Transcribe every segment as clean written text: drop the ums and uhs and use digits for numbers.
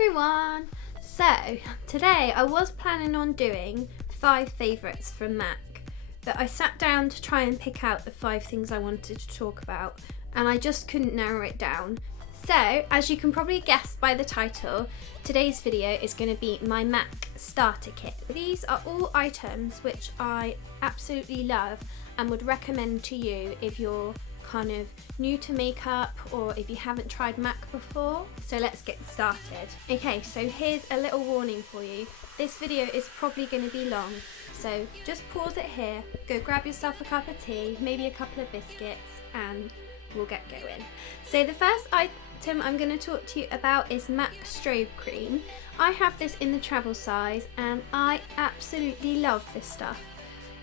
everyone! So, today I was planning on doing 5 favourites from MAC, but I sat down to try and pick out the 5 things I wanted to talk about, and I just couldn't narrow it down. So, as you can probably guess by the title, today's video is going to be my MAC starter kit. These are all items which I absolutely love and would recommend to you if you're kind of new to makeup or if you haven't tried MAC before. So let's get started. Okay, so here's a little warning for you. This video is probably going to be long, so just pause it here, go grab yourself a cup of tea, maybe a couple of biscuits, and we'll get going. So the first item I'm going to talk to you about is MAC Strobe Cream. I have this in the travel size and I absolutely love this stuff.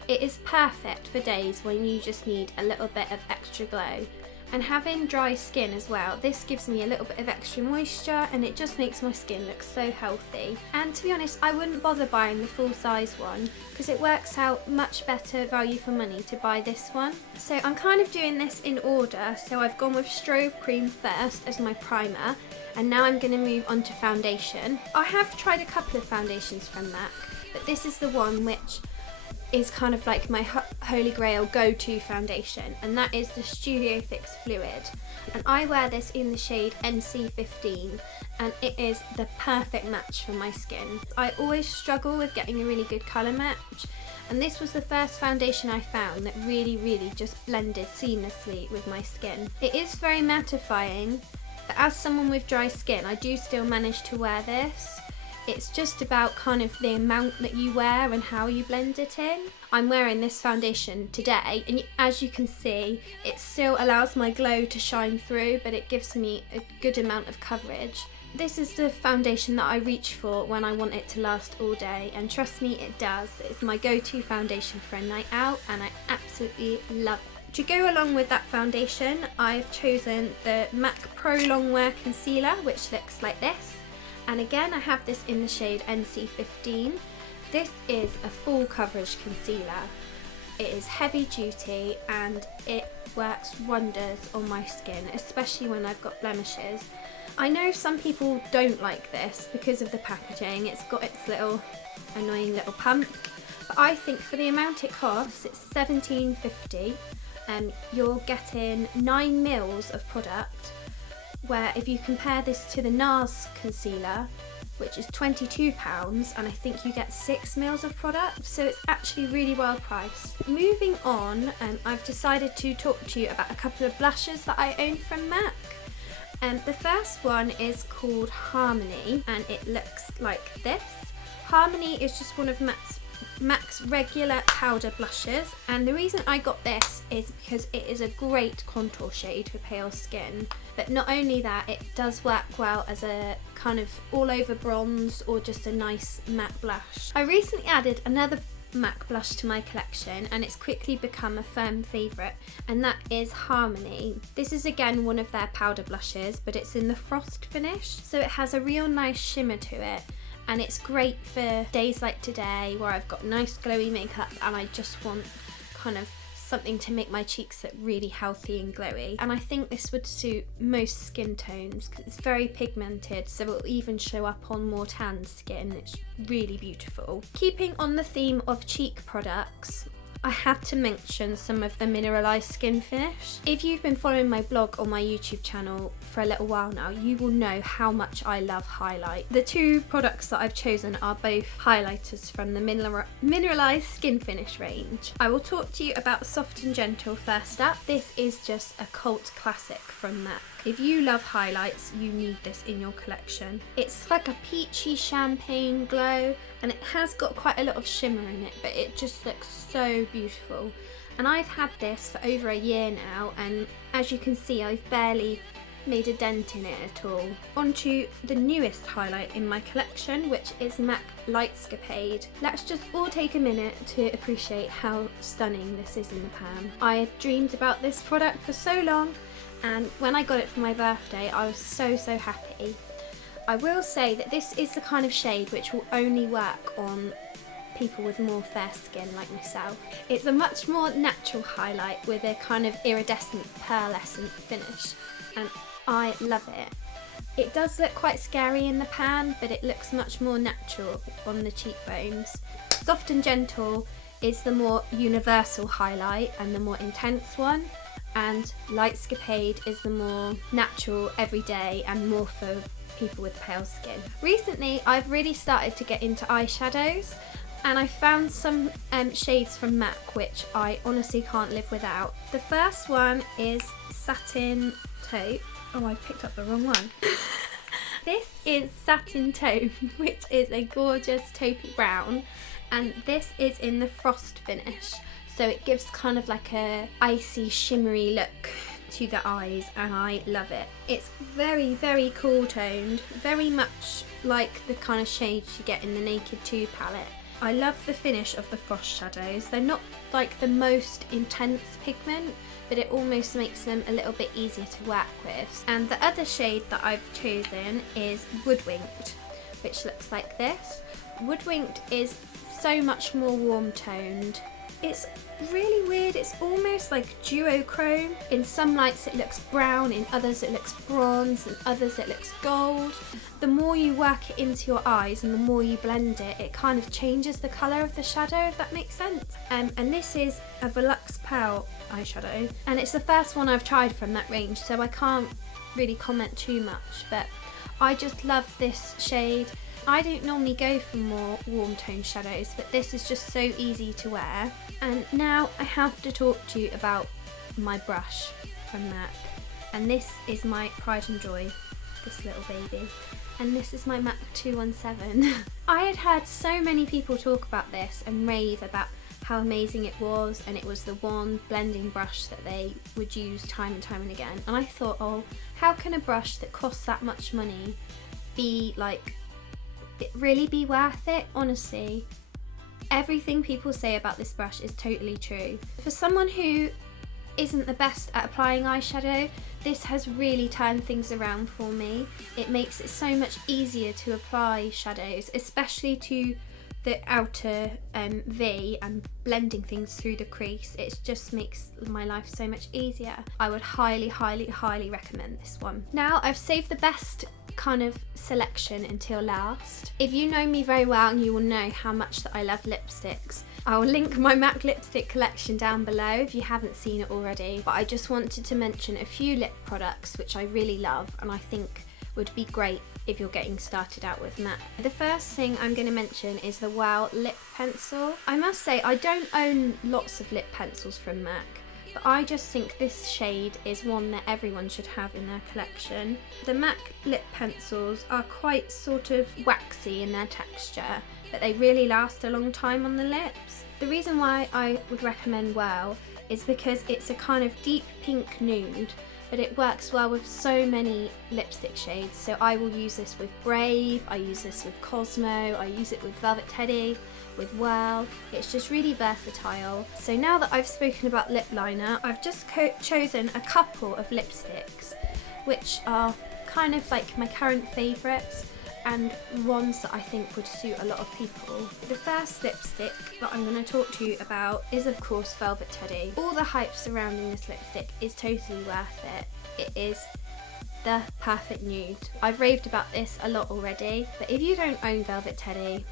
It is perfect for days when you just need a little bit of extra glow. And having dry skin as well, this gives me a little bit of extra moisture and it just makes my skin look so healthy. And to be honest, I wouldn't bother buying the full size one because it works out much better value for money to buy this one. So I'm kind of doing this in order, so I've gone with Strobe Cream first as my primer, and now I'm going to move on to foundation. I have tried a couple of foundations from MAC, but this is the one which is kind of like my holy grail go-to foundation, and that is the Studio Fix Fluid, and I wear this in the shade NC15 and it is the perfect match for my skin. I always struggle with getting a really good colour match, and this was the first foundation I found that really just blended seamlessly with my skin. It is very mattifying, but as someone with dry skin I do still manage to wear this. It's just about kind of the amount that you wear and how you blend it in. I'm wearing this foundation today, and as you can see, it still allows my glow to shine through, but it gives me a good amount of coverage. This is the foundation that I reach for when I want it to last all day, and trust me, it does. It's my go-to foundation for a night out, and I absolutely love it. To go along with that foundation, I've chosen the MAC Pro Longwear Concealer, which looks like this. And again, I have this in the shade NC15. This is a full coverage concealer. It is heavy duty and it works wonders on my skin, especially when I've got blemishes. I know some people don't like this because of the packaging. It's got its little annoying little pump, but I think for the amount it costs, it's £17.50, and you're getting 9 mils of product, where if you compare this to the NARS concealer, which is £22, and I think you get 6 mils of product, so it's actually really well priced. Moving on, I've decided to talk to you about a couple of blushes that I own from MAC. The first one is called Harmony, and it looks like this. Harmony is just one of MAC's regular powder blushes, and the reason I got this is because it is a great contour shade for pale skin. But not only that, it does work well as a kind of all over bronze or just a nice matte blush. I recently added another MAC blush to my collection and it's quickly become a firm favourite, and that is Harmony. This is again one of their powder blushes, but it's in the frost finish, so it has a real nice shimmer to it. And it's great for days like today where I've got nice glowy makeup and I just want kind of something to make my cheeks look really healthy and glowy. And I think this would suit most skin tones because it's very pigmented, so it will even show up on more tan skin. It's really beautiful. Keeping on the theme of cheek products, I had to mention some of the mineralised skin finish. If you've been following my blog or my YouTube channel for a little while now, you will know how much I love highlight. The 2 products that I've chosen are both highlighters from the mineralised skin finish range. I will talk to you about Soft and Gentle first up. This is just a cult classic from MAC. If you love highlights, you need this in your collection. It's like a peachy champagne glow, and it has got quite a lot of shimmer in it, but it just looks so beautiful. And I've had this for over a year now, and as you can see, I've barely made a dent in it at all. Onto the newest highlight in my collection, which is MAC Lightscapade. Let's just all take a minute to appreciate how stunning this is in the pan. I had dreamed about this product for so long, and when I got it for my birthday, I was so happy. I will say that this is the kind of shade which will only work on people with more fair skin like myself. It's a much more natural highlight with a kind of iridescent pearlescent finish, and I love it. It does look quite scary in the pan, but it looks much more natural on the cheekbones. Soft and Gentle is the more universal highlight and the more intense one, and Lightscapade is the more natural, everyday, and more for people with pale skin. Recently, I've really started to get into eyeshadows, and I found some shades from MAC which I honestly can't live without. The first one is Satin Taupe. Oh, I picked up the wrong one. This is Satin Taupe, which is a gorgeous taupey brown, and this is in the Frost finish. So it gives kind of like a icy, shimmery look to the eyes, and I love it. It's very, very cool toned, very much like the kind of shades you get in the Naked 2 palette. I love the finish of the Frost shadows. They're not like the most intense pigment, but it almost makes them a little bit easier to work with. And the other shade that I've chosen is Woodwinked, which looks like this. Woodwinked is so much more warm toned. It's really weird, it's almost like duochrome. In some lights it looks brown, in others it looks bronze, in others it looks gold. The more you work it into your eyes and the more you blend it, it kind of changes the colour of the shadow, if that makes sense. And this is a Volux Pearl eyeshadow, and it's the first one I've tried from that range, so I can't really comment too much, but I just love this shade. I don't normally go for more warm tone shadows, but this is just so easy to wear. And now I have to talk to you about my brush from MAC. And this is my pride and joy, this little baby. And this is my MAC 217. I had heard so many people talk about this and rave about how amazing it was, and it was the one blending brush that they would use time and time and again. And I thought, oh, how can a brush that costs that much money be like, it really be worth it? Honestly, everything people say about this brush is totally true. For someone who isn't the best at applying eyeshadow, this has really turned things around for me. It makes it so much easier to apply shadows, especially to the outer V, and blending things through the crease. It just makes my life so much easier. I would highly, highly, highly recommend this one. Now I've saved the best kind of selection until last. If you know me very well, you will know how much that I love lipsticks. I will link my MAC lipstick collection down below if you haven't seen it already, but I just wanted to mention a few lip products which I really love and I think would be great if you're getting started out with MAC. The first thing I'm going to mention is the Wow Lip Pencil. I must say, I don't own lots of lip pencils from MAC, but I just think this shade is one that everyone should have in their collection. The MAC lip pencils are quite sort of waxy in their texture, but they really last a long time on the lips. The reason why I would recommend Wow is because it's a kind of deep pink nude, but it works well with so many lipstick shades. So I will use this with Brave, I use this with Cosmo, I use it with Velvet Teddy, with Well. It's just really versatile. So now that I've spoken about lip liner, I've just chosen a couple of lipsticks which are kind of like my current favourites and ones that I think would suit a lot of people. The first lipstick that I'm going to talk to you about is of course Velvet Teddy. All the hype surrounding this lipstick is totally worth it. It is the perfect nude. I've raved about this a lot already, but if you don't own Velvet Teddy,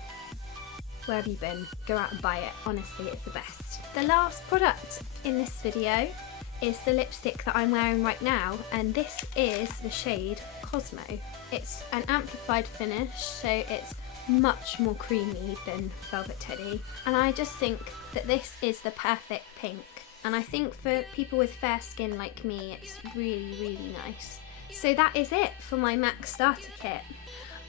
where have you been? Go out and buy it. Honestly, it's the best. The last product in this video is the lipstick that I'm wearing right now, and this is the shade Cosmo. It's an amplified finish, so it's much more creamy than Velvet Teddy, and I just think that this is the perfect pink, and I think for people with fair skin like me, it's really, really nice. So that is it for my MAC starter kit.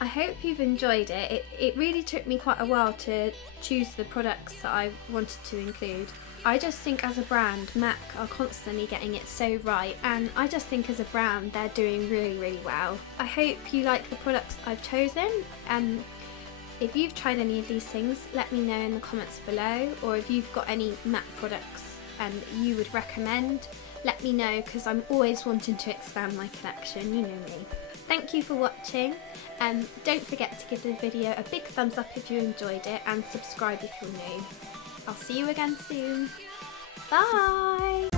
I hope you've enjoyed it. It really took me quite a while to choose the products that I wanted to include. I just think as a brand, MAC are constantly getting it so right, and I just think as a brand they're doing really, really well. I hope you like the products I've chosen, and if you've tried any of these things, let me know in the comments below, or if you've got any MAC products and you would recommend, let me know, because I'm always wanting to expand my collection, you know me. Thank you for watching, and don't forget to give the video a big thumbs up if you enjoyed it, and subscribe if you're new. I'll see you again soon. Bye!